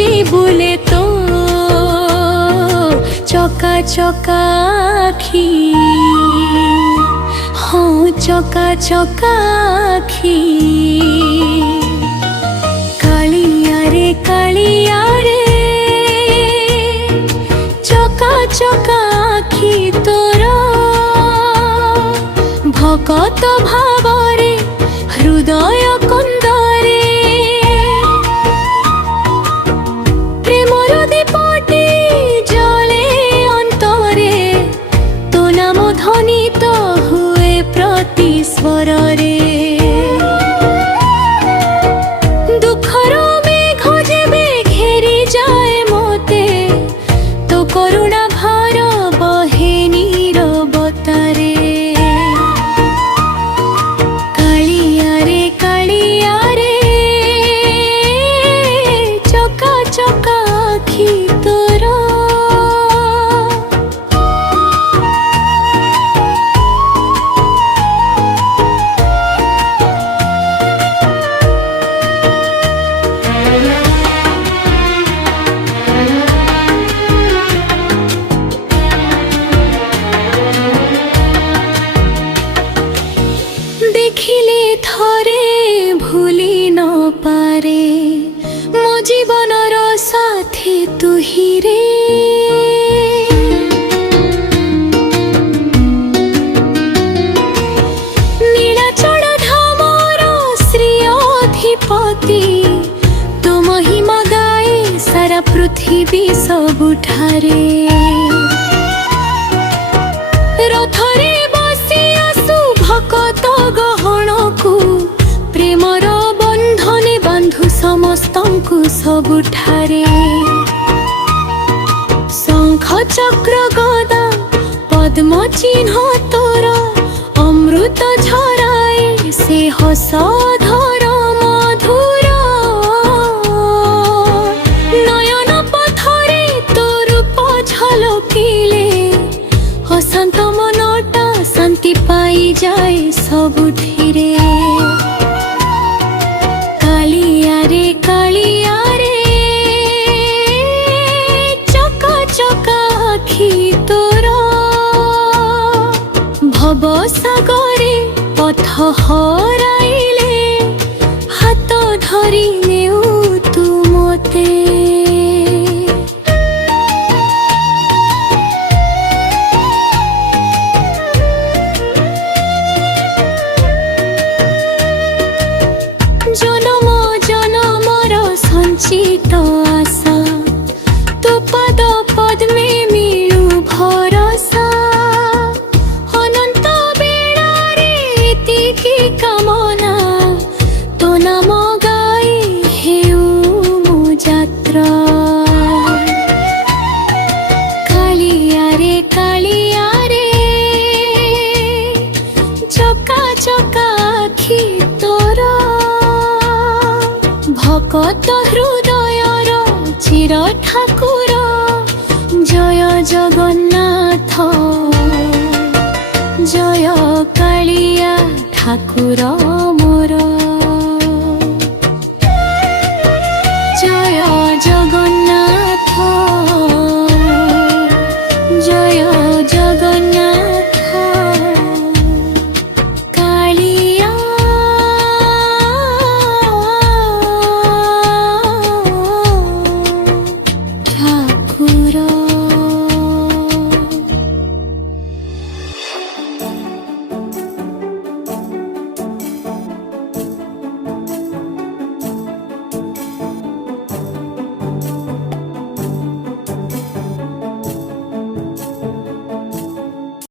যে বলে তো চকা চকা আখি, হ্যাঁ চকা চকা আখি। কালিয়া রে চকা চকা আখি তোর, ভকত ভাবরে হৃদয় কন্দরে। প্রেমর দীপটি জলে অন্তরে, তো নাম ধ্বনিত হুয়ে প্রতি স্বরে। দুঃখর মেঘ যেবে ঘেরি যায় মতে, তো করুণা ভার বহে নীরবতারে। কালিয়া রে চকা চকা আখি তোর। দেখিলে থরে ভুলি ন পারে, মো জীবনর সাথী তুহি রে। নীলাচল ধামর শ্রী অধিপতি, তো মহিমা গায়ে সারা পৃথিবী ସବୁଠାରେ। রথরে বসি আসু ভকত গহণକୁ, প্রেমর বন্ধনে বান্ধু ସମସ୍ତଙ୍କୁ ସବୁଠାରେ। শঙ্খ চক্র গদা পদ্ম চিহ্ন তোর, অমৃত ঝরায় সে হসধর মধুর। নয়ন পথরে তোর রূপ ঝলকিলে, অশান্ত মনটা শান্তি পাই যায় ସବୁଥିରେ। কালিয়া রে চকা চকা আখি তোর, ভব সাগরে পথ হরাইলে, হাত ধরি নেউ তু মতে। জনম জনমর সঞ্চিত আশা, তো পদ পদ্মে মিলু ভরসা। অনন্ত বেড়ারে এতিকি কামনা, তো নাম গাই হেউ মো যাত্রা। কালিয়া রে চকা চকা আখি তোর, ভকত হৃদয়র চির ঠাকুর। জয় জগন্নাথ, জয় কালিয়া ঠাকুর।